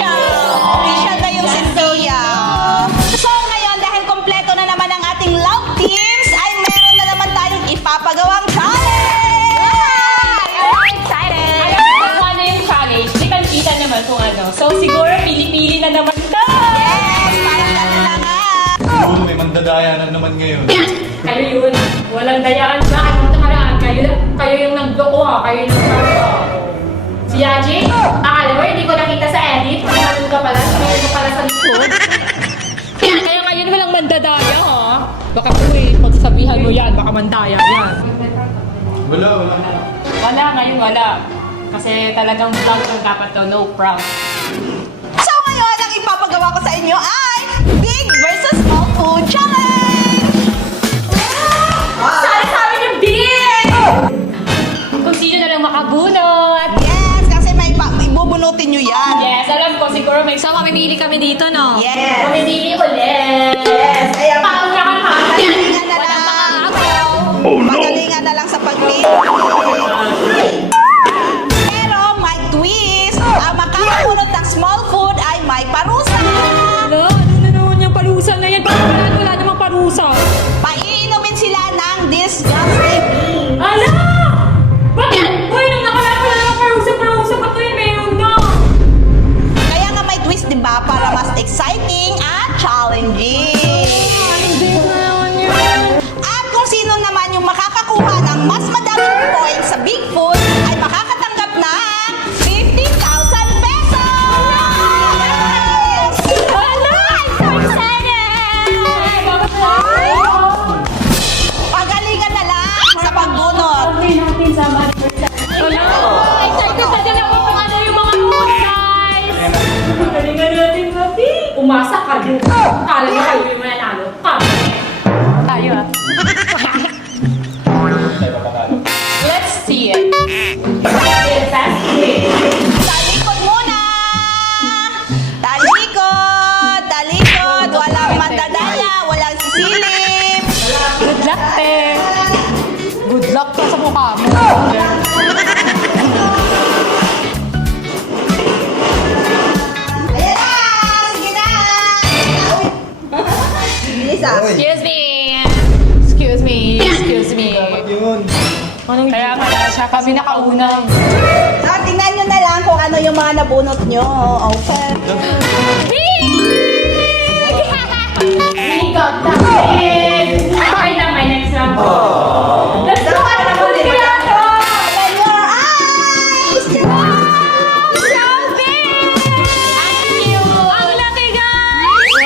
Official! Official na yung Cynthia. So ngayon, dahil kompleto na naman ang ating love teams, ay meron na naman tayong ipapagawang challenge! I'm excited! Alam mo ano yung challenge? Kita naman kung ano. So siguro pili-pili na naman to! Yes! Parang gano'n na nga! Oo, may mandadaya na naman ngayon. Kayo yun. Walang dayaan. Bakit mo nakaraan? Kayo yung nagloko ha. Kayo yung nagloko. Si Yaji? Akala mo, hindi ko nakita sa edit. Pagkaroon ka pala. Sabihin mo pala sa likod. Kaya ngayon walang mandadaya ha. Baka po pagsasabihan mo yan. Baka mandaya yan. Wala. Wala, ngayon wala. Kasi talagang vlog ang dapat to. No prank. So ngayon, ang ipapagawa ko sa inyo ay Big versus Small Food Challenge! Sali sa amin yung big! Kung sino na lang makabunot. Yes! Kasi may ibubunutin nyo yan. Yes, alam ko. Siguro may... So, mamimili kami dito, no? Yes! Mamimili ulit. Yes! Kaya Paunyakan ha. magalingan na lang. Magalingan na lang sa pagpili. Pero may twist. Ang makakabunot ng small food ay may parusa. Wala, ano na naman yung parusa na yan? Wala namang parusa. Paiinumin sila ng disgusting me. Ala! Bakit? Uy, nung nakaraan wala namang parusa. Ba't yun meron na? Kaya nga may twist, di ba? Para mas exciting at challenging. Hindi ko naman yun. At kung sino naman yung makakakuha ng mas madaming points sa Big Food ay makakatanggap ng 50,000 pesos! Ala! I'm so excited! Pagalingan na lang sa pagbunot. Okay natin sa Wala! Excited na din ako kung ano yung mga food size! Galingan natin, Mati! Umasa ka din. Kala niyo kayo yung mananalo. Kami. Tayo ah. Let's see it. Talikod muna! Talikod! Walang mandadaya, walang sisilip. Good luck, te. Good luck ka sa mukha mo. Ayan na! Sige na! Bilis ah. Excuse me. Excuse me. Excuse me. Yun. Kaya nga siya kami nakauna. So, tingnan nyo na lang kung ano yung mga nabunot nyo. Okay. We got that in. Okay na, my next round. Let's go! Ano na po din kaya to? Open your eyes! So big! Ang cute! Ang laki, guys!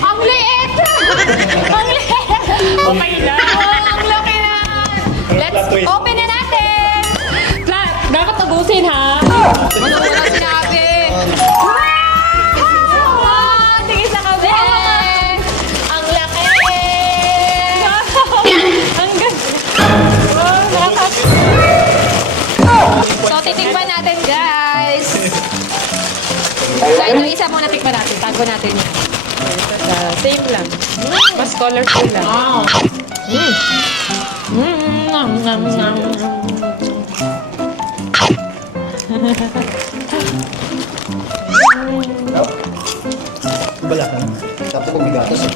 Ang liit! Ang liit! Okay lang. Ang laki na! Let's open na natin! Dapat tabusin, ha? Ano mo na sinabi? Tingin sa kami! Ang laki! Ang ganda! So, titikman natin, guys. So, ito isa muna tikman natin. Tago natin yan. Same lang. Mas colorful lang. Wow. Bala ka na. Tapos kung may gatos eh.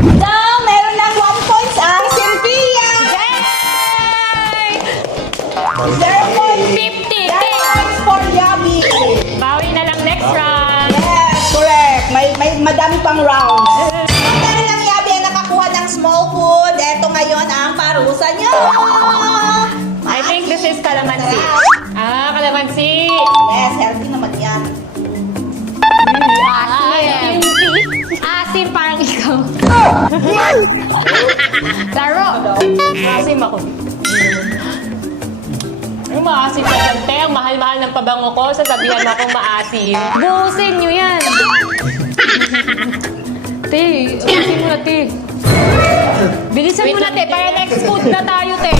So, meron ng 1 points ang Cynthia! Yay! 0 points! 50! 0 points for Yummy! Bawi na lang next round. Yes, correct. May madami pang rounds. So, dahil ang Yummy ang nakakuha ng small food, eto ngayon ang parusa nyo! I think this is calamansi. Ah, calamansi. Yes, healthy naman yan. Asim. Asim parang ikaw. Laro. Asim ako. Yung maasim ka dyan, te. Ang mahal-mahal ng pabango ko. Sasabihan mo akong maasim. Buusin nyo yan. Te, ubusin mo na, te. Bilisan mo na, te. Para next food na tayo, te.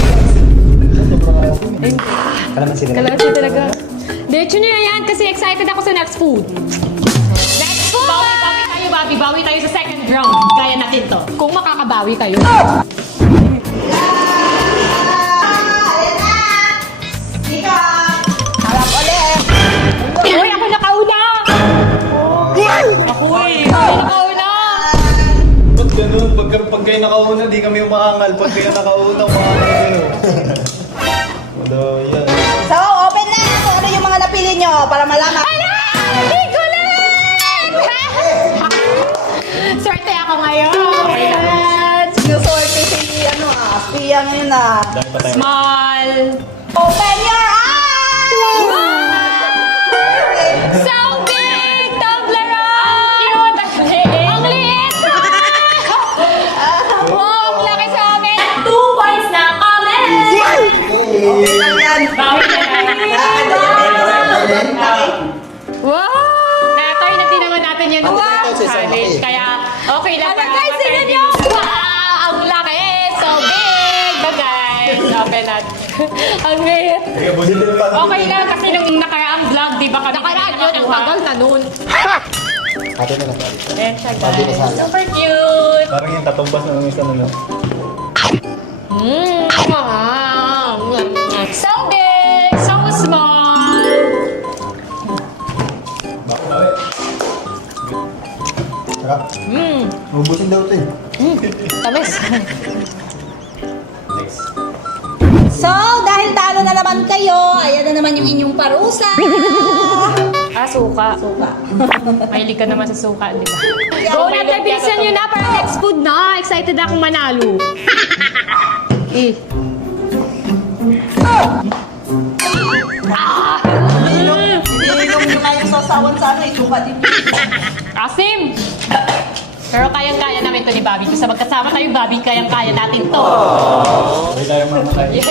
Kalamansi na. Kalamansi talaga. Diretso nyo na yan kasi excited ako sa next food. Next food! Bawi tayo, Bobby. Bawi tayo sa second round. Kaya natin to. Kung makakabawi kayo. Ayan na! Dito! Harap ulit! Uy, ako nakauna! nakauna, di kami umaangal. Pag kayo nakauna, umaangal kayo. Yan. So, open na kung ano yung mga napili nyo para malaman. Hindi ko lang! Swerte ako ngayon. Sinusorte si, Pia ngayon ah. Dahil pa tayo. Small. Open your eyes! So big! Toblerone! Ang cute! Ang liit! Wow, ang laki sa akin! 2 points na comment! Okay lang yan. Bawi na Wow! Natoy na din naman natin yun. Wow! Challenge. Kaya okay lang. Guys, tingnan nyo! Wow! Ang laki! So big! The guys! Open natin. Ang liit. Sige, busitin pa. Okay lang kasi nung nakaraang vlog, di ba kami? Nakaraan yun, ang tagal na nun. Ate na lang. Ayan siya Sabi ko guys. sana. Super cute. Parang yung tatumbas na ng isa na lang. So big! So small! Sarap. Ubusin daw ito eh. Tamis. Next. So, dahil talo na naman kayo, ayan na naman yung inyong parusa. Suka. Suka. Mahilig ka naman sa suka, di ba? Go na, bilisan nyo na para next food na. Excited akong manalo. Iniinom nyo nga yung sasawan sana, suka din. Asim! Pero kayang-kaya namin to ni Bobby. Kung sa magkasama tayo, Bobby, kayang-kaya natin to. Sabay tayo mamatay. Yes!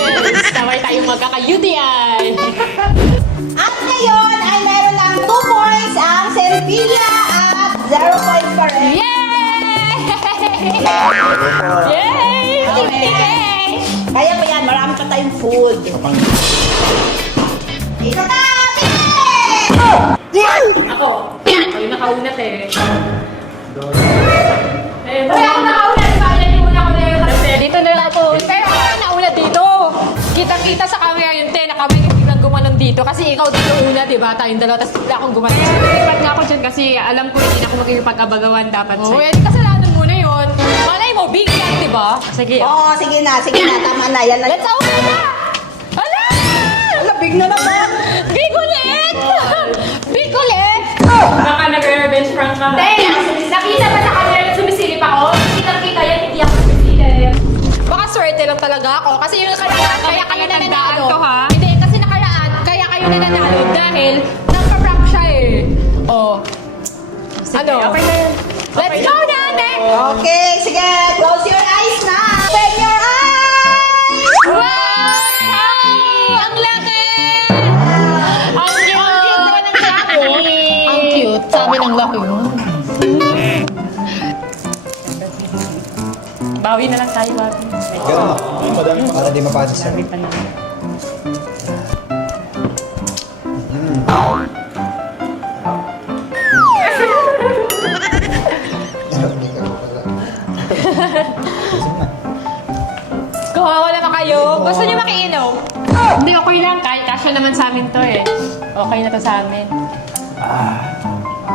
Sabay tayong magkaka-UTI! At ngayon ay meron ng 2 points ang Sevilla at 0 points pa rin. Yay! Yay! Okay. Kaya pa yan, marami pa tayong food. Ito na! Ako. Ako yung nakaunat eh. Kaya ako nakaunat. Bakit yung una ko na yung dito na lang ako. Pero ako na naunat dito. Kita-kita sa camera yung na kami yung biglang gumanon dito. Kasi ikaw dito una, di ba? Tayong dalawa. Tapos bigla akong gumanon. Nalipat nga ako dyan kasi alam ko hindi na ako magkikipag-abagawan dapat sa'yo. Oo, kasalanan mo na yun. Malay mo, big yan, di ba? Sige. Oo, sige na, tama na. Yan na. Let's open na! Ala! Big na naman. Big ulit! Big ulit! Baka nag-revenge prank ka. Nakita ba sa camera na sumisilip ako? Kitang-kita yan, hindi ako sumisilip. Baka swerte lang talaga ako. Kasi yung nakaraan, kaya kayo nananalo. Hindi, kasi nakaraan, kaya kayo nananalo dahil nagpa-prank siya eh. Oh. Ano? Okay na yun. Let's go na, next! Okay, sige. Close your eyes na. Open your eyes. Wow! Ang laki! Ang cute naman ng laki! Ang cute. Sabi ng laki mo. Bawi na lang tayo, Bawi. Ganun na. Madami pa. Para di mapasok sa Bawi pa naman. Kawawa naman kayo. Gusto niyo makiinom? Hindi, okay lang. Kahit kasya naman sa amin to eh. Okay na to sa amin.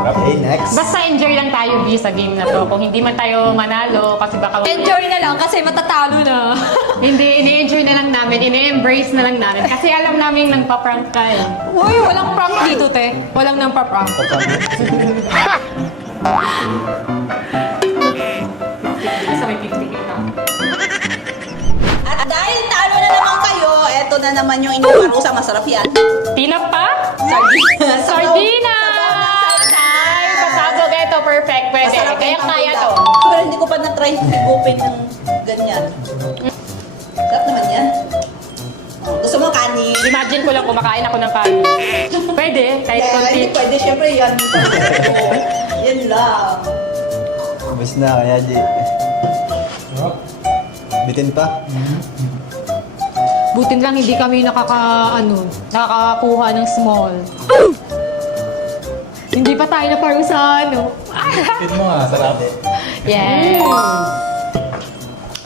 Okay, next. Basta enjoy lang tayo, B, sa game na to. Kung hindi man tayo manalo, kasi baka... Enjoy na lang kasi matatalo na. Hindi, ini-enjoy na lang namin. Ini-embrace na lang namin. Kasi alam namin nang paprank ka eh. Uy, walang prank dito, te. Walang nang prank. Basta may pipikit na. At dahil talo na naman kayo, eto na naman yung inyong parusa. Masarap yan. Tinap pa? Sardina. Sardina! Ay, pasabog ito. Perfect. Pwede. Masarap Kaya yung kaya ulam. to. Pero hindi ko pa na-try open ng ganyan. Sarap naman yan. Oh, gusto mo kanin? Imagine ko lang kumakain ako ng kanin. Pwede. Kahit Hindi konti. pwede. Siyempre yan. Yan lang. Ubus na kaya di. Bitin pa. Butin lang hindi kami nakakakuha ng small. Hindi pa tayo na parang sa Bitin mo nga, sarap. Yes.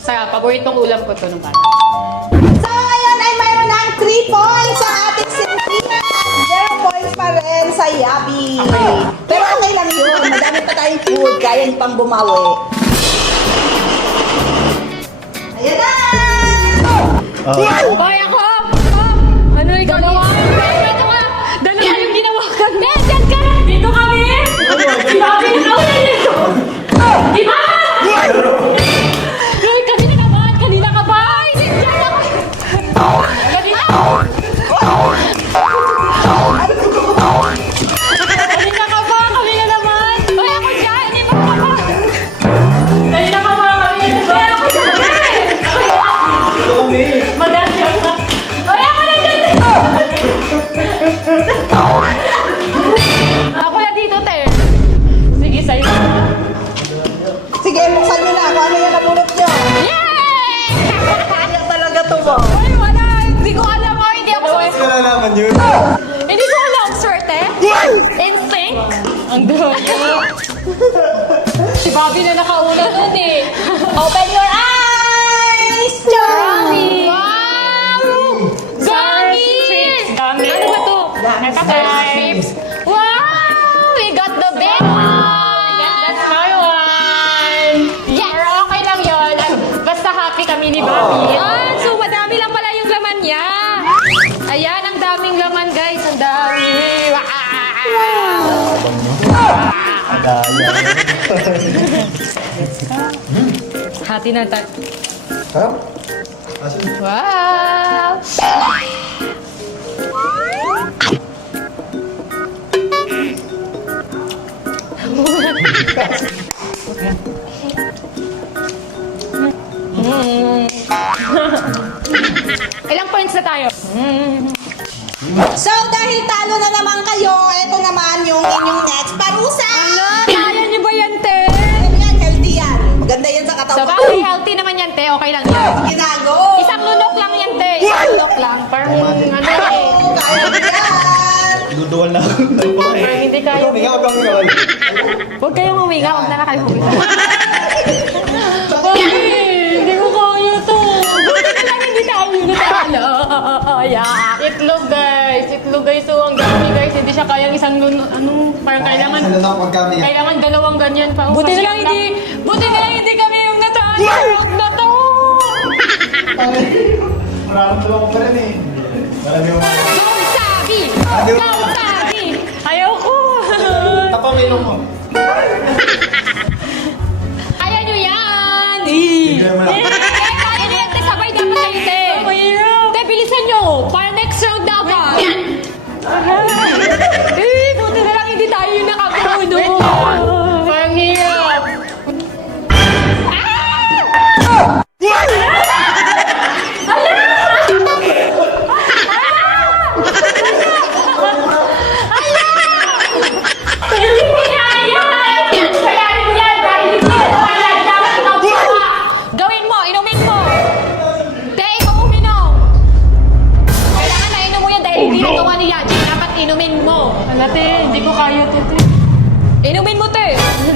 Sarap. Paboritong ulam ko to nung bata. So, ngayon ay mayroon ng 3 points sa ating Silvina at 0 points pa rin sa Yabi. Pero okay lang yun. Madami pa tayong food. Kaya pang bumawi. Ayan na! Hoy, ako! Ano ikaw dalawa? Ito ka! Dalawa yung ginawa ka! Diyan ka! Dito kami! Si Bobby na ako dito! Di ba? Hoy, kanina ka ba? Kanina ka ba? Ay, diyan ako! Kanina! Kanina ka ba? Kanina naman! Hoy, ako dyan! Di ba ka ba? Kanina ka ba? Kanina ba? Ako dyan! Madami ako! Hoy, ako na dyan! Ako na dito, te. Sige, sa'yo. Sige, buksan nyo na kung ano yung nabulot nyo. Yay! Kaya talaga to mo. Ay, wala. Hindi ko alam. Oh, hindi ako swerte. Wala naman yun. Hindi ko alam, swerte. Instinct. Ang dami. Si Bobby na nakauna nun eh. Open your eyes! Gummy! Wow! Gummy! Gummy! Ano ba to? Strips! Wow! We got the big one! The small one! Yes! Pero okay lang yun. Basta happy kami ni Bobby. Ah, so madami lang pala yung laman niya. Ayan, ang daming laman guys. Ang dami. Adaya. Hati na tayo. Sarap. Asin. Wow! Ilang points na tayo? So, dahil talo na naman kayo, ito naman yung inyong next parusa. Kaya niyo ba yan, te? Ano yan? Healthy yan. Maganda yan sa Sa katawan. bagay, healthy naman yan, te. Okay lang yan. Ginago. Isang lunok lang yan, te. Isang lunok lang. Parang ano eh. Oo, kaya mo yan. Duduwal na ako. Parang hindi kaya. Ikaw, huwag kang huminga. Huwag kayong humiga. Huwag na na kayo humiga. Hindi ko kaya to. Buti na lang hindi tayo natalo. Itlog, guys. Itlog, guys. So, ang dami, guys. Hindi siya kayang isang parang kailangan Ano na huwag kami. kailangan dalawang ganyan pa. Buti na lang hindi kami yung natalo. Huwag na to. Maraming dalawa ko pa rin eh. Marami yung mga. Go, Sabi! Go, Sabi! Ayoko. Tapang ilong mo. Kaya nyo yan! Hindi naman. Kaya nyo yan, te, sabay dapat kayo, te. Te, bilisan nyo. Para next round dapat. Buti na lang hindi tayo yung nakapuno. Parang hirap. Gawin mo, inumin mo. Te, ikaw uminom. Kailangan na inom mo yan dahil hindi nagawa ni Yaji. Dapat inumin mo. Te, hindi ko kaya to, te. Inumin mo, te.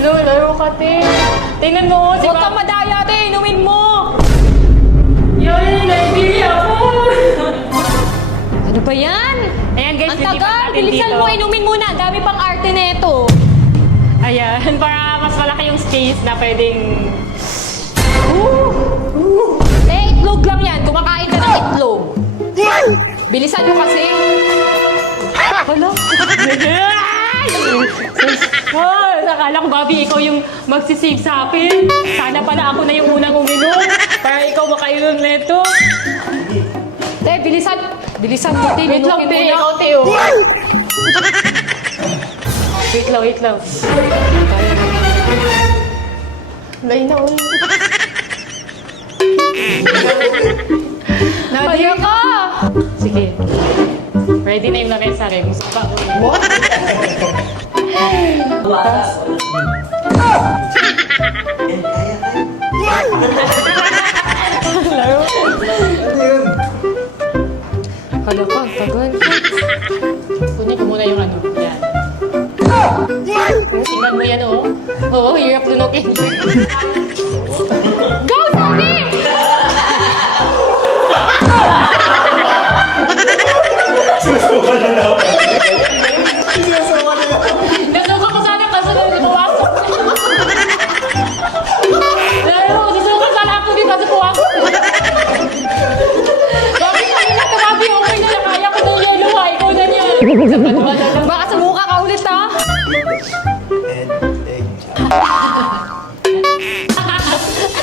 Laro ka, te. Tingnan mo, si Huwag kang madaya, te. Inumin mo. Yun, nabili ako. Ano ba yan? Ayan, guys. Ang tagal. Bilisan mo, inumin muna. Ang dami pang arte na ito. Ayan, para mas malaki yung space na pwedeng... itlog lang yan. Kumakain ka ng itlog. Bilisan mo kasi. Wala. Oh, nakala ko, Bobby, ikaw yung magsisave sa akin. Sana pala ako na yung unang uminom para ikaw makainom nito. Te, bilisan. Bilisan mo, te. Wait lang, te. Ikaw, te, oh. Wait lang. Lain na, ulit. Nadia ka! Sige. Ready na yung lamesa rin. Gusto pa ulit. What? Laro. Ano yun? Hala ka, ang tagal. Kunin ko muna yung ano. Yan. Tingnan mo yan, oh. Oo, hirap lunukin. Go, Sabi! Nasuka ko sana kaso na pumasok. Laro, nasuka sana ako di kaso pumasok. And egg.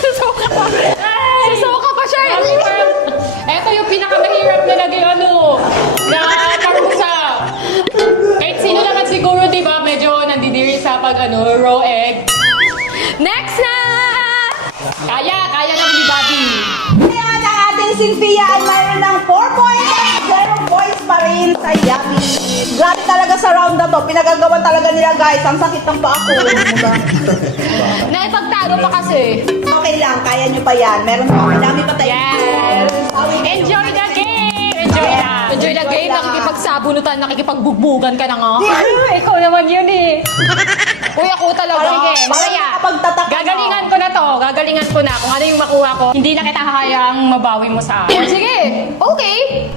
Susuka pa. Susuka pa siya. Ito yung pinakamahirap na lagi na parusa. Kahit sino naman siguro, di ba, medyo nandidiri sa pag raw egg. Next na! Kaya lang ni Bobby. Ayan, ang ating Sylvia ay mayroon ng 4 points at 0 points pa rin sa Yummy. Grabe talaga sa round na to. Pinagagawa talaga nila guys. Ang sakit ng paa ko. Naipagtalo pa kasi. Okay lang, kaya nyo pa yan. Meron pa, madami pa tayo. Yes! Enjoy the game! Enjoy na! Enjoy the game, nakikipagsabunutan, nakikipagbugbugan ka na nga. Ikaw naman yun eh. Uy, ako talaga. Sige, mamaya. Gagalingan ko na to. Gagalingan ko na. Kung ano yung makuha ko, hindi na kita hayang mabawi mo sa akin. Sige, okay.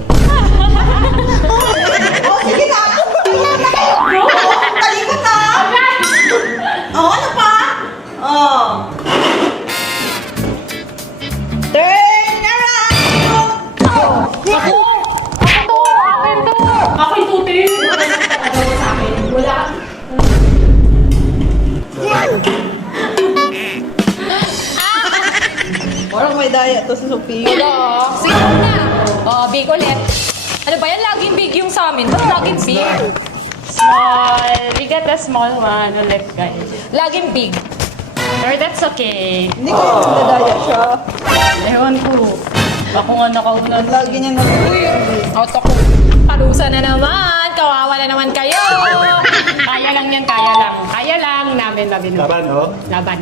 Oh, sige na. Talikot na. Oh, ano pa? Oh. Turn around. Ako! Ako to! Akin to! Ako yung tuti! Wala. Parang may daya to si Sophie. Hello? Sige na. Oh, big ulit. Ano ba yan? Laging big yung sa amin. Ba't laging big? Small. We got the small one ulit, guys. Laging big. Or that's okay. Hindi ko yung nadaya siya. Ewan ko. Ako nga nakauna. Lagi niya Out ako. Parusa na naman. Kawawa na naman kayo. Kaya lang yan, kaya lang. Kaya lang namin mabinu. Laban, oh. Laban.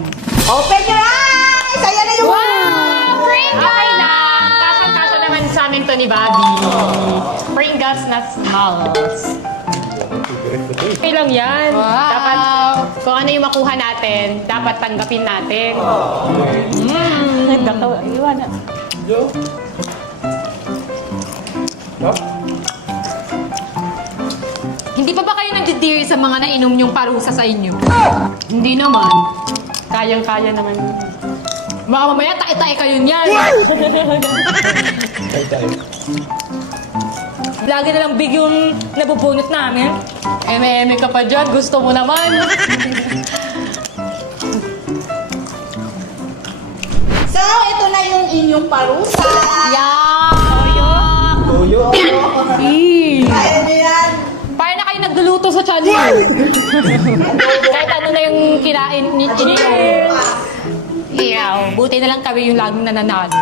Open your eyes! Ayan na yung Wow! Okay lang. Kasang-kasa naman sa amin to ni Bobby. Pringles na smalls. Okay lang yan. Wow. Dapat, kung ano yung makuha natin, dapat tanggapin natin. Iwan na. Hindi pa ba kayo nagdidiri sa mga nainom yung parusa sa inyo? Hindi naman. Kayang-kaya naman. Baka mamaya tae-tae kayo niyan. Tayo. Lagi na lang big yung nabubunot namin. Eme-eme ka pa dyan. Gusto mo naman. So, ito na yung inyong parusa. Toyo. Kaya nyo yan. Para na kayo nagluluto sa channel. Kahit ano na yung kinain ni Iyaw. Buti na lang kami yung laging nananalo.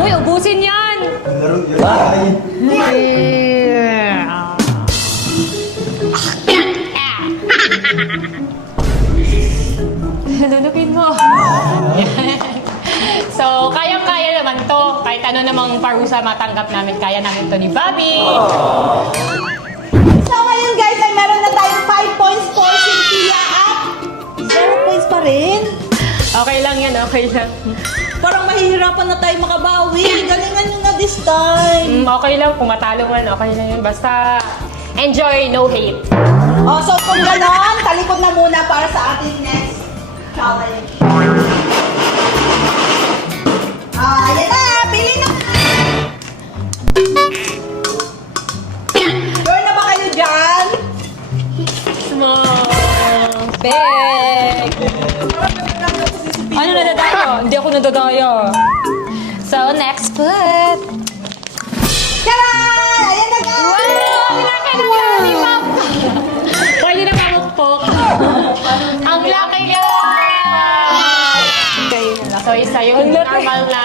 Uy, ubusin yan! Laro yun. Ay. Lulupin mo. So, kayang-kaya naman to. Kahit ano namang parusa matanggap namin, kaya namin to ni Bobby. So, ngayon guys, ay meron na tayong 5 points for Cynthia at 0 points pa rin. Okay lang yan, okay lang. Parang mahihirapan na tayo makabawi. Galingan nyo na this time. Okay lang, kung matalo man, okay lang yun. Basta, enjoy, no hate. Oh, so kung ganon, talikod na muna para sa ating next challenge. Ayan na! Pili na! Sure na ba kayo dyan? Small. Big! Ano nadadaya? Hindi ako nadadaya. So, next foot. Charan! Ayan na guys! Pwede na mamukpok. Ang laki niya! So, isa yung normal na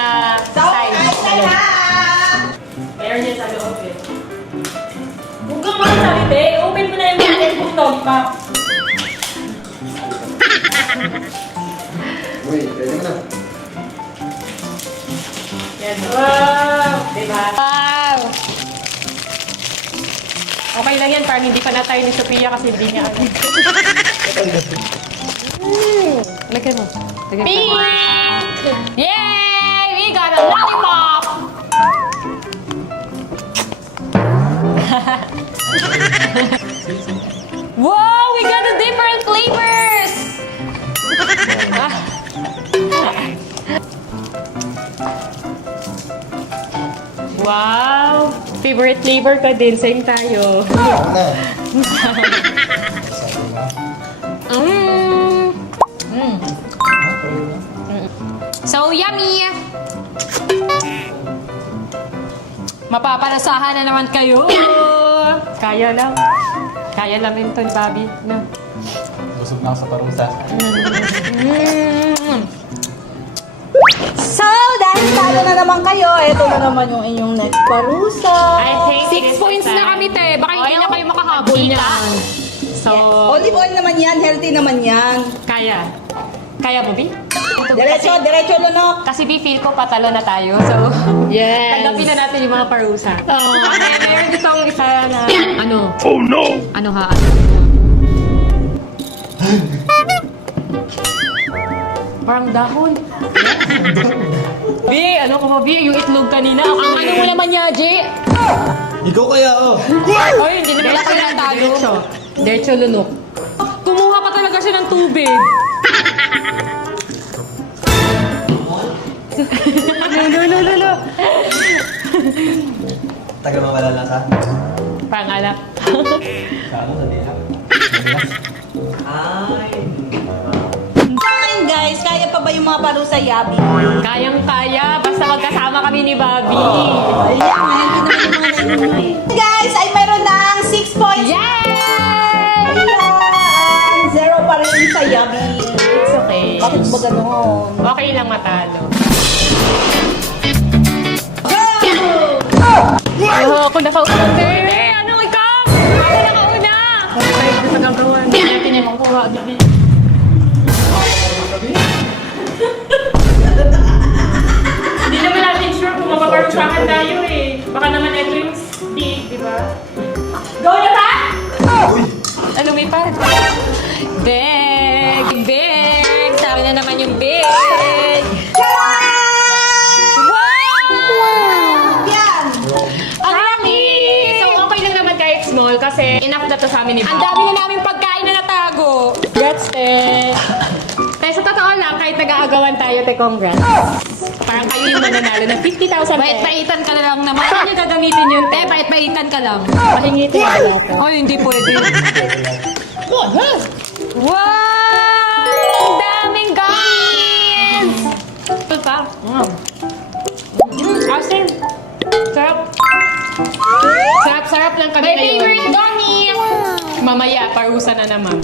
So, size. kain na! Meron niya sa loob eh. Huwag kang magsalite. Open mo na yung Facebook lollipop. Uy, pwede mo na. Yan. Wow! Diba? Wow! Okay lang yan, parang hindi pa na tayo ni Sophia kasi hindi niya ano. Lagyan mo. Lagyan mo. Pink! Yay! We got a lollipop! Wow! We got the different flavors! Wow! Favorite flavor ka din, same tayo. Ano na? Mm. Mm. So yummy! Mapapalasahan na naman kayo. Kaya lang. Kaya lang yun to, Bobby. No. Busog na ako sa parusa. Mm. So, dahil talo na naman kayo, ito na naman yung inyong next parusa. I think 6 points na kami, te. Baka hindi na kayo makahabol niyan. So, Olive oil naman yan, healthy naman yan. kaya. Kaya, Bobby? Diretso, Lunok. Kasi feel ko patalo na tayo. So, Yes. tanggapin na natin yung mga parusa. Oo. Kasi meron ditong isa na, ano? Oh no! Ano ha? Parang dahon. Bi, ano ko ba, Bi? Yung itlog kanina. Ang ano mo naman niya, Ji? Ikaw kaya, oh! Oy, hindi naman ako natalo. Diretso lunok. Kumuha pa talaga siya ng tubig. No. Tagal mawala lang sa... Pangalap. Sa ano, sa dila? Ay! Sa akin, guys, kaya pa ba yung mga parusa, Yabi? Kayang-kaya, basta magkasama kami ni Bobby. Ayan, healthy naman yung mga nainumin. Guys, ay meron ng 6 points. Yay! Ayan, 0 pa rin sa Yabi. It's okay. Bakit ba ganun? Okay lang matalo. Ako nakauna. Bebe, ano ikaw? Ako nakauna. Ay, ito sa gagawa. Hindi natin yung makuha. Hindi naman natin sure kung mapaparusahan tayo eh. Baka naman ito yung big, di ba? Go na ba? Ano may pa? Big! Big! Sabi na naman yung big! Yan! Ang laki! So, okay lang naman kahit small kasi enough na to sa amin ni Bob. Ang dami na namin pagkain na natago. Congrats, te. Te, sa totoo lang, kahit nag-aagawan tayo, te, congrats. Parang kayo yung mananalo ng 50,000, te. Bait-baitan ka na lang naman. Saan niyo gagamitin yun, te? Bait-baitan ka lang. Pahingi tayo natin. Ay, hindi pwede. Wow! Ang daming gummies! Ito pa. Awesome. Sarap. Sarap lang kami ngayon. My favorite gummies! Mamaya, parusa na naman.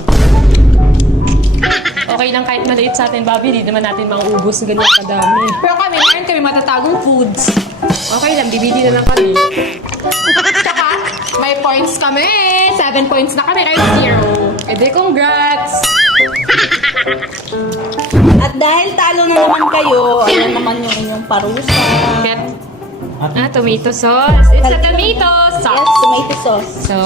Okay lang kahit maliit sa atin, Bobby. Hindi naman natin mauubos ganyan kadami. Pero kami, meron kami matatagong foods. Okay lang, bibili na lang kami. Tsaka, may points kami. 7 points na kami, kahit 0. E di, congrats! At dahil talo na naman kayo, ayan naman yung inyong parusa. Get. Tomato sauce. It's a tomato Yes, sauce. tomato sauce. So,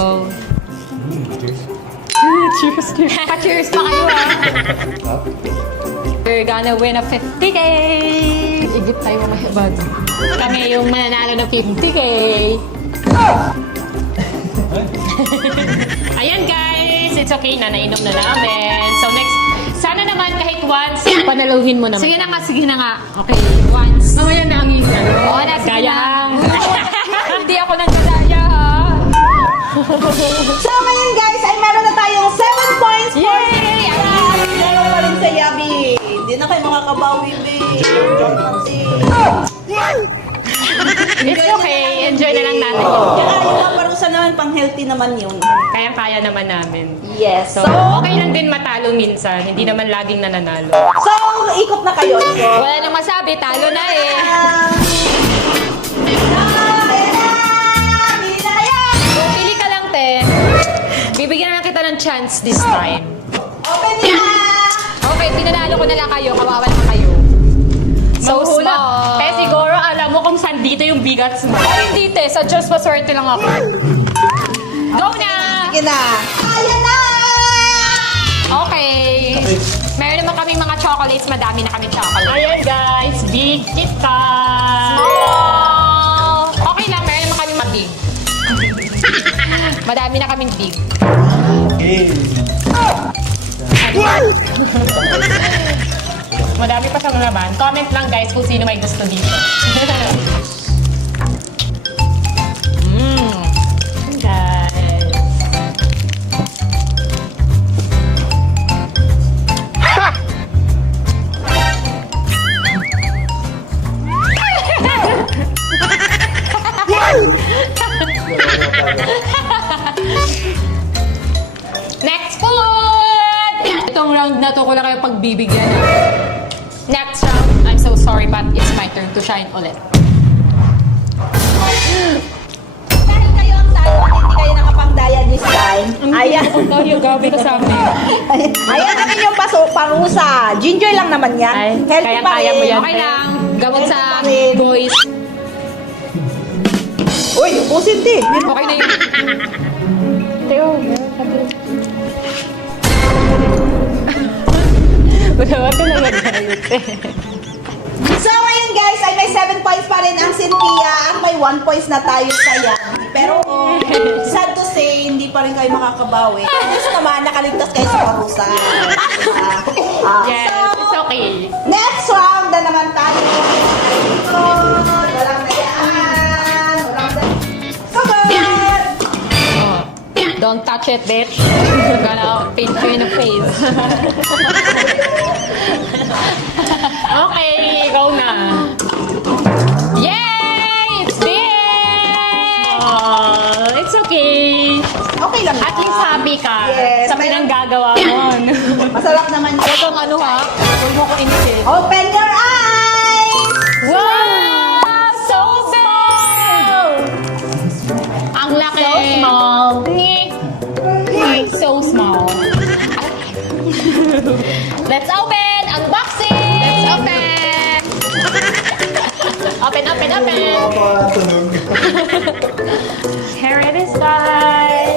cheers. Cheers pa kayo We're gonna win a 50K. Igit tayo mamaya bago. Kami yung mananalo ng 50K. Ayan guys, it's okay na, nainom na namin. So next, sana naman kahit once, panaluhin mo naman. Sige na nga. Okay, once. Mamaya na ang isa. Oo, gaya. Hindi ako nagkadaya ha. So ngayon guys, ay meron na tayong 7 points for Yay! At 0 pa rin sa Yabi. Hindi na kayo makakabawi, babe. It's okay, enjoy na lang natin yun. Kaya yung mga parusa naman, pang healthy naman yun. Kayang-kaya naman namin. Yes. So, okay lang din matalo minsan. Hindi naman laging nananalo. So, ikot na kayo. Wala nang masabi, talo na eh. Kung pili ka lang, te, bibigyan na lang kita ng chance this time. Open na! Okay, pinanalo ko na lang kayo. Kawawa naman kayo. So small. Te, siguro alam mo kung saan dito yung bigats mo. Ay, hindi, te. Sa Diyos, maswerte lang ako. Go na! Sige na. Ayan na! Okay. Meron naman kami mga chocolates. Madami na kami chocolates. Ayan, guys. Big Kit Kat. Small. Okay lang. Meron naman kami mabig. Madami na kaming big. Okay. Madami pa siyang laman. Comment lang, guys, kung sino may gusto dito. Guys. round na to ko lang kayo pagbibigyan. Next round, I'm so sorry but it's my turn to shine ulit. Dahil kayo ang tayo at hindi kayo nakapang-daya this time. Ayan. Tayo, gabi ka sa amin. Ayan ang inyong parusa. Ginger lang naman yan. Healthy pa Kaya mo rin. yan. Okay lang. Gamot sa boys. Uy, ubusin din. Okay na yun. Teo, wala ka na nag-ayot eh. So ngayon guys, ay may 7 points pa rin ang Cynthia at may 1 points na tayo sa Yami. Pero sad to say, hindi pa rin kayo makakabawi. Gusto naman, nakaligtas kayo sa parusa. Yes, it's okay. Next round na naman tayo. Walang na yan. Walang na. So good! Don't touch it, bitch. I'm gonna paint you in the face. Okay, ikaw na. Yay! It's big! It's okay. Okay lang At least happy ka Yes, sa may- pinanggagawa mo. Masarap naman yun. Itong ano ha, huwag mo ko initin. Open your eyes! Wow! So small! Ang laki! So small. So small. Let's open! Unboxing! Let's open! Open! Here it is, guys!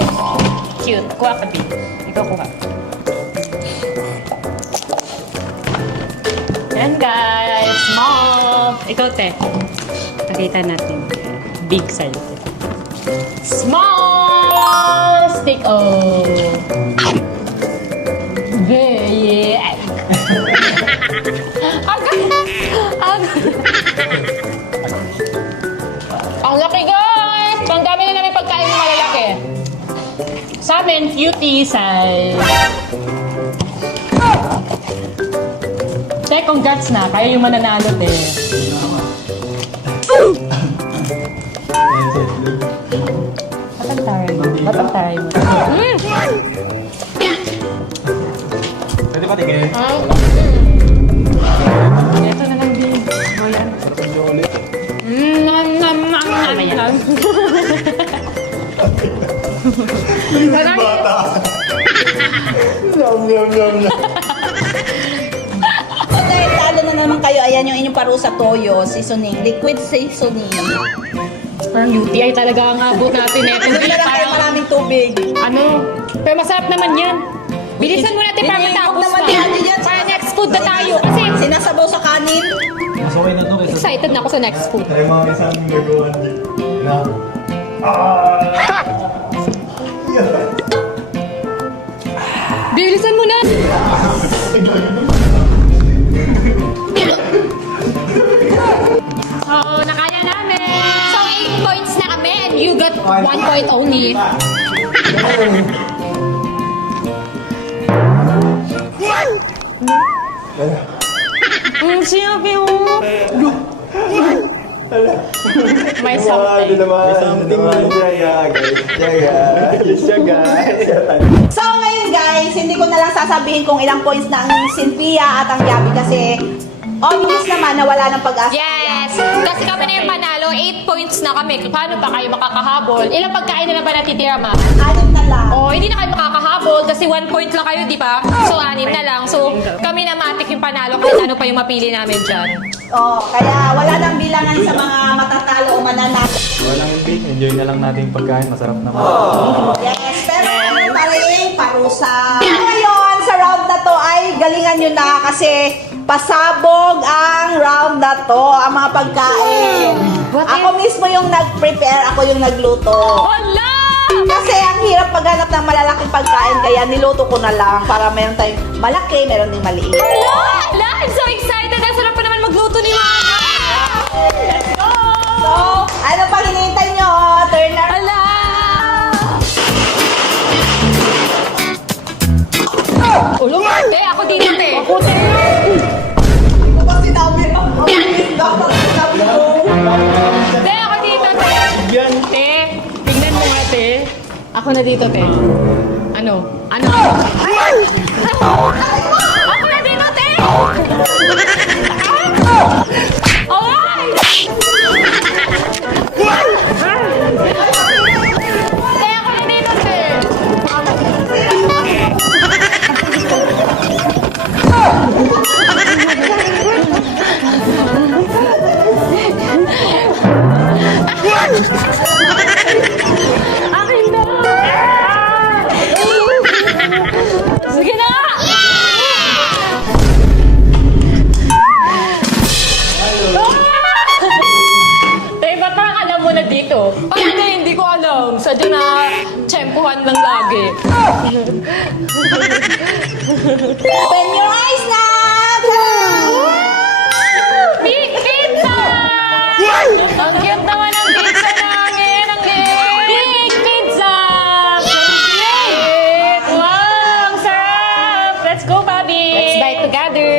Cute. Kuha ka, Big. Ikaw kuha. Yan, guys. Small. Ikaw, te. Nakita natin. Big size. Small stick. Oh. Yeah. Ang laki, guys. Ang dami na namin pagkain ng malalaki. Sa amin, cutie size. Te, congrats na. Kaya yung mananalo, te. Matantay mo. Pwede ba tingin? Ito na lang din. O yan. Nam. So dahil talo na naman kayo, ayan yung inyong parusa toyo, seasoning, liquid seasoning. Parang UTI talaga ang abot natin eh. Hindi lang kayo maraming tubig. Ano? Pero masarap naman yan. Bilisan mo natin para Hinihigop matapos naman pa. natin yan. Para next food na tayo. Kasi Sinasabaw sa kanin. Mas okay na ito kaysa... excited na ako sa next food. Ay, mga isang nagawa na. Bilisan mo na! Oo, nakaya namin! So, 8 points na kami and you got 1 point only. Sinabi mo! May something. May something guys. So ngayon guys, hindi ko na lang sasabihin kung ilang points na ang Cynthia at ang Yabi kasi obvious naman na wala ng pag-asa. Yes! Kasi kami na yung panalo, 8 points na kami. Paano pa kayo makakahabol? Ilang pagkain na lang ba natitira, ma? 6 na lang. Oh, hindi na kayo makakahabol kasi 1 point lang kayo, di ba? So, 6 na lang. So, kami na matik yung panalo kahit ano pa yung mapili namin dyan. Oh, kaya wala nang bilangan sa mga matatalo o mananalo. Walang impake. Enjoy na lang natin yung pagkain. Masarap naman. Yes, pero ano pa rin, parusa. Ngayon, sa round na to ay galingan nyo na kasi pasabog ang round na to, ang mga pagkain. What Ako mismo yung nag-prepare, ako yung nagluto. Hala! Kasi ang hirap maghanap ng malalaking pagkain, kaya niluto ko na lang para meron tayong malaki, meron ding maliit. Hala! Hala! I'm so excited! Ang sarap pa naman magluto ni Mama! Let's go! So, ano pa hinihintay nyo? Turn around. Hala! Ulong ate! Ako din ate! Ako din! Ano ba sinabi mo? Dapat sinabi mo. Te, ako dito, te! Yan. Te, tingnan mo nga, te. Ako na dito, te. Ano? Ano? Ako na dito, te! Alay! Te, ako na dito, te! Akin na! Sige na! Tay, ba't parang alam mo na dito? Hindi ko alam. Sadya na tsempuhan lang lagi. Open your eyes na! Big pizza! Ang cute naman ang pizza namin! Ang big pizza! Cute! Wow! Ang sarap! Let's go, Bobby! Let's bite together!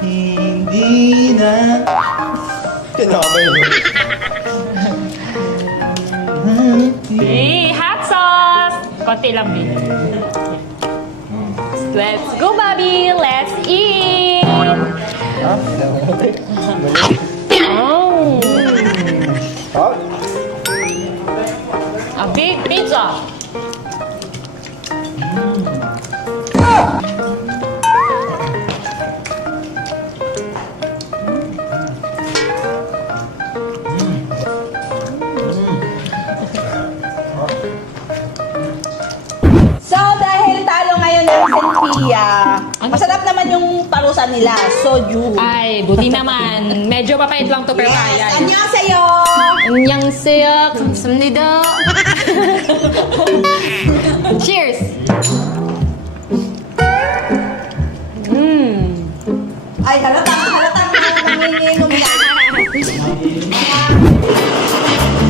Hindi na. Kinamay mo. Hey, hot sauce! Konti lang, B. Let's go, Bobby! Let's eat! Ha? Oh, Ha? a big pizza! So, dahil talo ngayon ng Cynthia, masarap naman yung parusa nila, soju. Ay, buti naman. Medyo papait lang to pero Yes, kaya. annyeonghaseyo! 안녕하세요. 감사합니다. Cheers. Ay, halatang nanginginom na.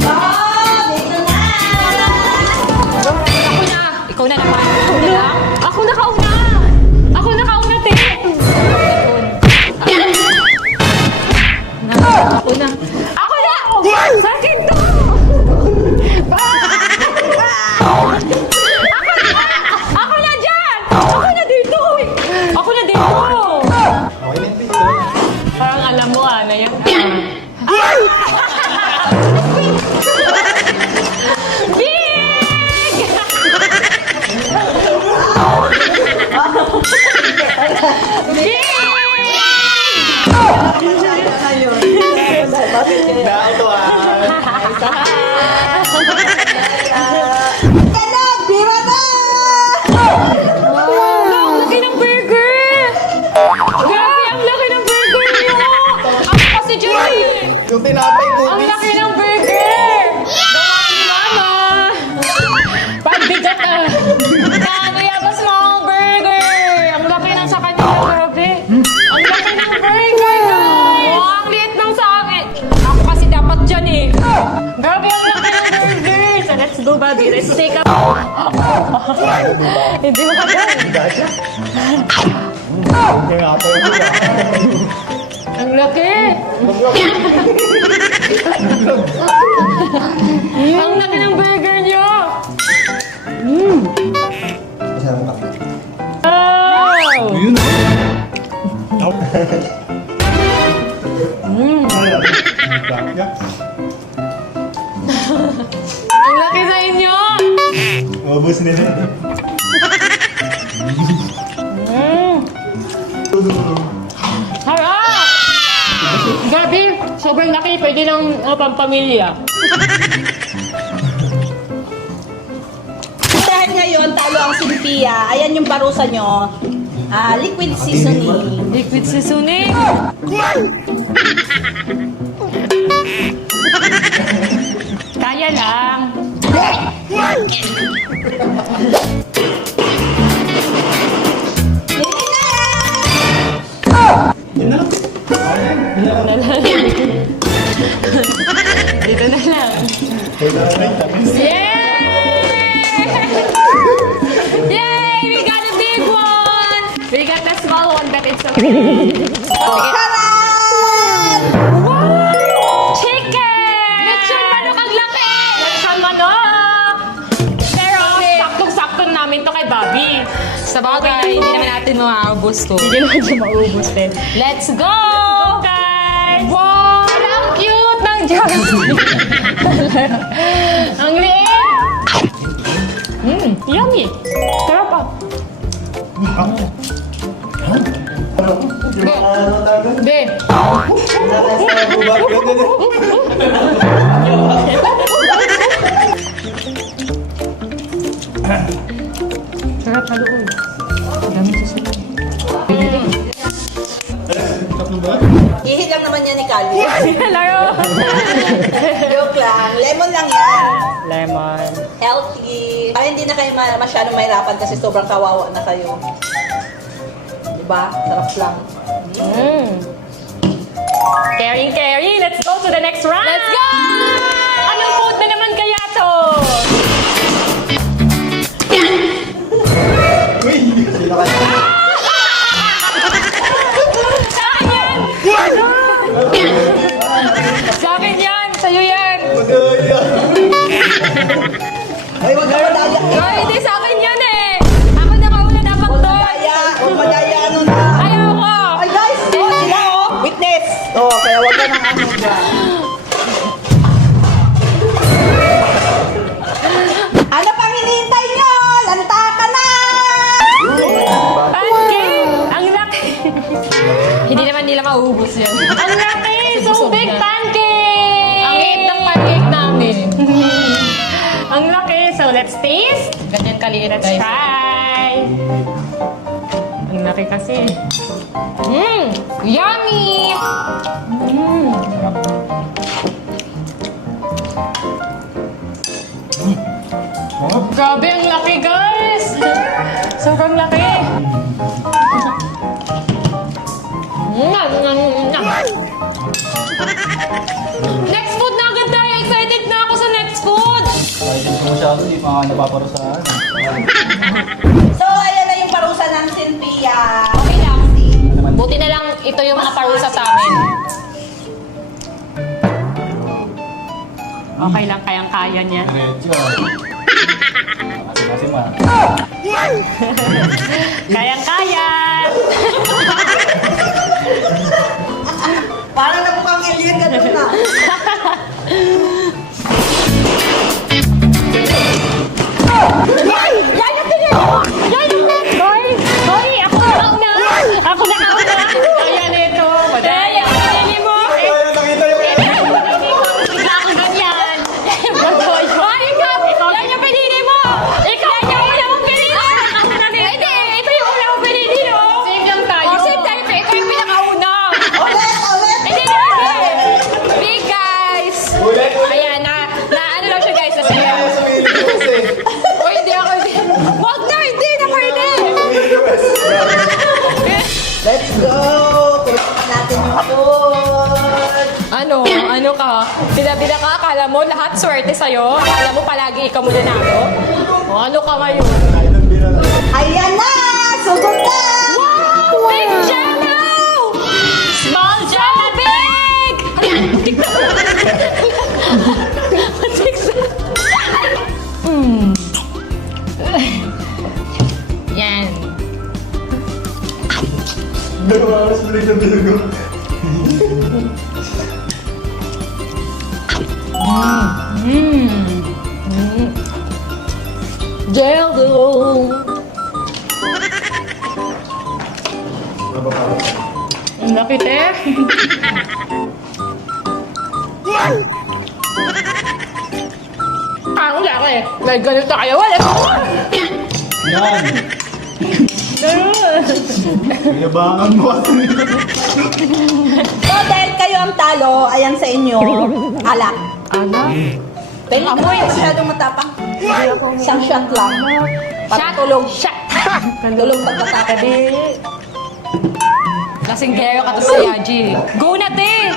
Oh, dito na! Ako na. Ikaw na naman. Ikaw na lang. Ako nakauna. Ako nakauna, te. Ako na. Ako na! Sa akin to! Ako na dyan! Ako na dito! Ako na dito! Okay na yung pizza. Parang alam mo, na yan. Big! Nauto ah. Hello, bira na! Ang laki ng burger! Grabe, ang laki ng burger niyo! Ako kasi Jerry! Yung tinapay ko. Ang laki ng burger! Gawa ni Mama! Pagbigat ah! Nakakayabas mo ang burger! Ang laki ng sa kanya, grabe! Ang laki ng burger! Wow, ang liit ng sa akin! Ako kasi dapat dyan eh! Grabe, ang laki ng burger! So let's go, Bobby. Let's take up. Hindi mo ka dyan. Yung tinapay ko. Ang laki! Ang laki ng burger niyo! Masarap mo kape. Wow! Yun. Ang laki sa inyo! Mabus nila. Harap! Grabe! Sobrang laki. Pwede ng pampamilya. Dahil ngayon, talo ang Cynthia. Ayan yung parusa nyo. Liquid seasoning. Liquid seasoning. Kaya lang. Yun na lang. Dito na lang. Kailangan na yung tamis. Yay! Yay! We got a big one! We got the small one, but it's okay. Charan! Wow! Chicken! Lechon manok ang laki! Lechon manok! Bobby. Sa bagay, hindi naman natin maubos to. Hindi naman natin maubos din. Let's go! Guys! Wow! Ang cute ng jersey! Ang liit! Yummy! Sarap ah! Be! Sarap na doon. Dami susunod. Ihi lang naman yan ni Kali. Hello! Joke lang. Lemon lang yan. Lemon. Healthy. Para hindi na kayo masyadong mahirapan kasi sobrang kawawa na kayo. Diba? Sarap lang. Caring! Let's go to the next round! Let's go! Anong food na naman kaya to? Uy! Sino ka? Sa akin yan! Sa akin yan! Sa'yo yan! Ay, wag ka madaya. Ay, hindi sa akin yan eh! Ako nakauna dapat Huwag doon! madaya. Huwag madaya. Ano na? Ayaw ko! Ay, guys! Oh, sila oh. Witness. Oh, kaya wag ka nang ano dyan. Ano pang hinihintay nyo? Lanta ka na! Pancake! Ang laki! Hindi naman nila mauubos yan. Ang laki! So big pancake! Ang liit ng pancake namin. Ang laki! So let's taste. Ganyan kaliit. Let's try. Ang laki kasi. Yummy! Grabe, ang laki guys! Sobrang laki! Next food na agad tayo! Excited na ako sa next food! Kahit hindi ko masyado, hindi pa nga napaparusahan. So, ayan na yung parusa ng Cynthia. Okay lang. Buti na lang ito yung mga parusa sa amin. Okay lang, kayang-kaya niya. Diretso. Kasi ma. Kayang-kaya! Parang na mukhang alien ka doon na. Yan yung pinili! Yan yung next! Hoy! Ako nakauna! Ako nakauna! Kaya nito! Madaya! Pinili mo! Nakita yung Bigla ako ganyan! Hoy! Ikaw! Yan yung pinili mo! Ikaw! Yan yung una mong pinili! Hindi! Ito yung una mong pinili, no? Same lang tayo! Oh, same tayo! Ito yung pinakauna! Ulit! Hindi! Big guys! Ayan, ano lang siya guys? Kasi, o hindi ako, wag na, hindi na pwede! Let's go! Kulitin natin yung food. Ano ka? Bida-bida ka, akala mo lahat swerte sa'yo? Akala mo palagi ikaw muna nalo? O ano ka ngayon? Ayan na! Sugod na! Wow! Big jello! Small jello big! Yan. Dalawa oras ulit yung bilugo. Jello! Ang laki, te. Ang laki. May ganito kayo. Wala. Yan. Pinabangan mo ako nito. So, dahil kayo ang talo, ayan sa inyo, alak. Ano? Pero hindi Amoy. ka masyadong matapang. Isang shot lang. Patulog. Shot! Tulog pagkatapos. Lasinggero ka to sa Yaji. Go na, te!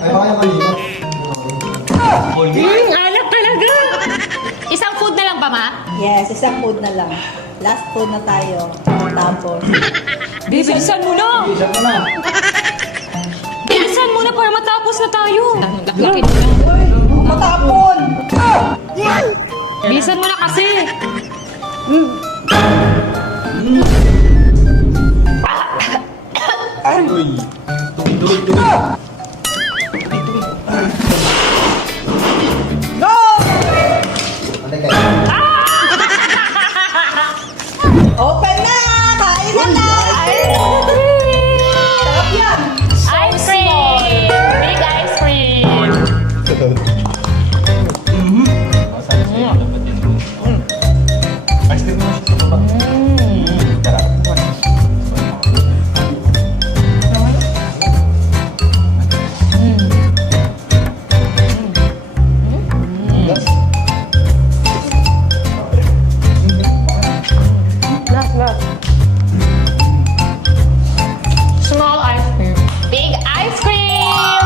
Ay, baka yung kanina. Alak talaga! Isang food na lang ba, ma? Yes, isang food na lang. Last food na tayo. Tapos. Bilisan mo na! Isa ko na. Bilisan mo na para matapos na tayo. Laklakin mo na. Matapon! Bilisan mo na kasi. Tuloy. Tuloy, tuloy. Go! Ano kayo? Open na! Kain na! Sarap yan! Ice cream! Big ice cream! Ice cream naman siya sa baba. Sarap. Small ice cream. Big ice cream!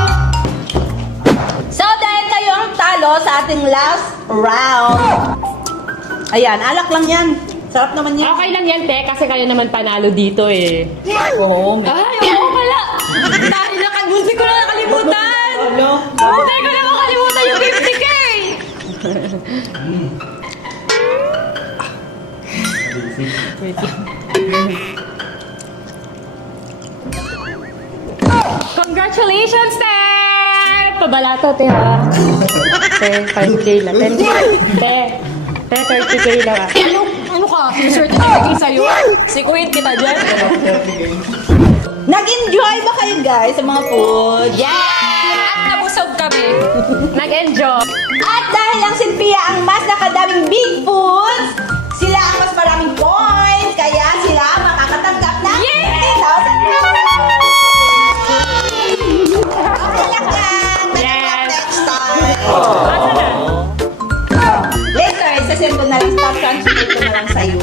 So, dahil kayo ang talo sa ating last round. Ayan, alak lang yan. Sarap naman yan. Okay lang yan, te, kasi kayo naman panalo dito eh. Oo, may... Ay, oo pala! Dahil munti ko na nakalimutan! Ano? Munti ko na makalimutan yung 50K! Congratulations, te! Pabalato, te, ha? Te, 5K lang. Te, 30K lang, ha? Ano ka? Sinucertificate sa'yo? Si Queen kita dyan? Nag-enjoy ba kayo guys sa mga food? Yeah! At nabusog kami. Nag-enjoy. At dahil ang Silpia ang mas nakadaming big foods, sila ang mas maraming points, kaya sila makakatanggap ng 50,000 pesos! Okay lang yan! Yes. Next time! Asa na? Later, isasend ko na lang, stop transfer ko na lang sa'yo.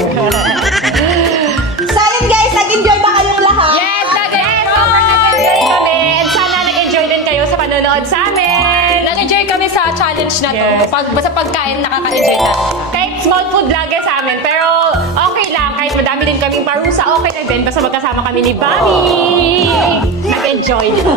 So yun guys, nag-enjoy ba kayong lahat? Yes, nag-enjoy kami. And sana nag-enjoy din kayo sa panonood sa amin. Nag-enjoy kami sa challenge na to. Yes. Basta pagkain, nakaka-enjoy na. Kahit small food vlogger sa amin, pero okay lang. Kahit madami din kaming parusa, okay na din. Basta magkasama kami ni Bobby. Nag-enjoy. So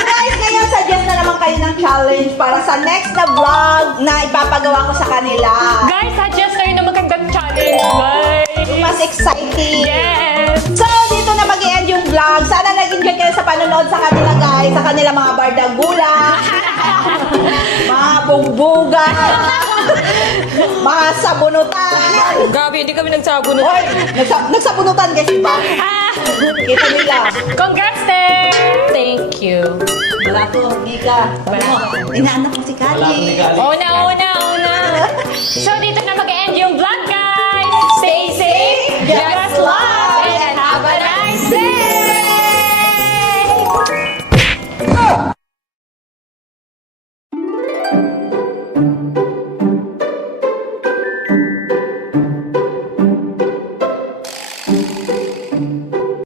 guys, ngayon suggest na naman kayo ng challenge para sa next na vlog na ipapagawa ko sa kanila. Guys, suggest kayo na magandang challenge, guys. Mas exciting. Yes. So, dito na mag-i-end yung vlog. Sana nag-enjoy kayo sa panonood sa kanila, guys. Sa kanila mga bardagula, mga bugbugan, mga sabunutan. Gabi, hindi kami nagsabunod. Hoy, nagsabunutan, guys, diba? Kita nila. Congrats, te! Thank you. Wala to, Gika. Ano mo? Inaanak ko si Kali. Una. So, dito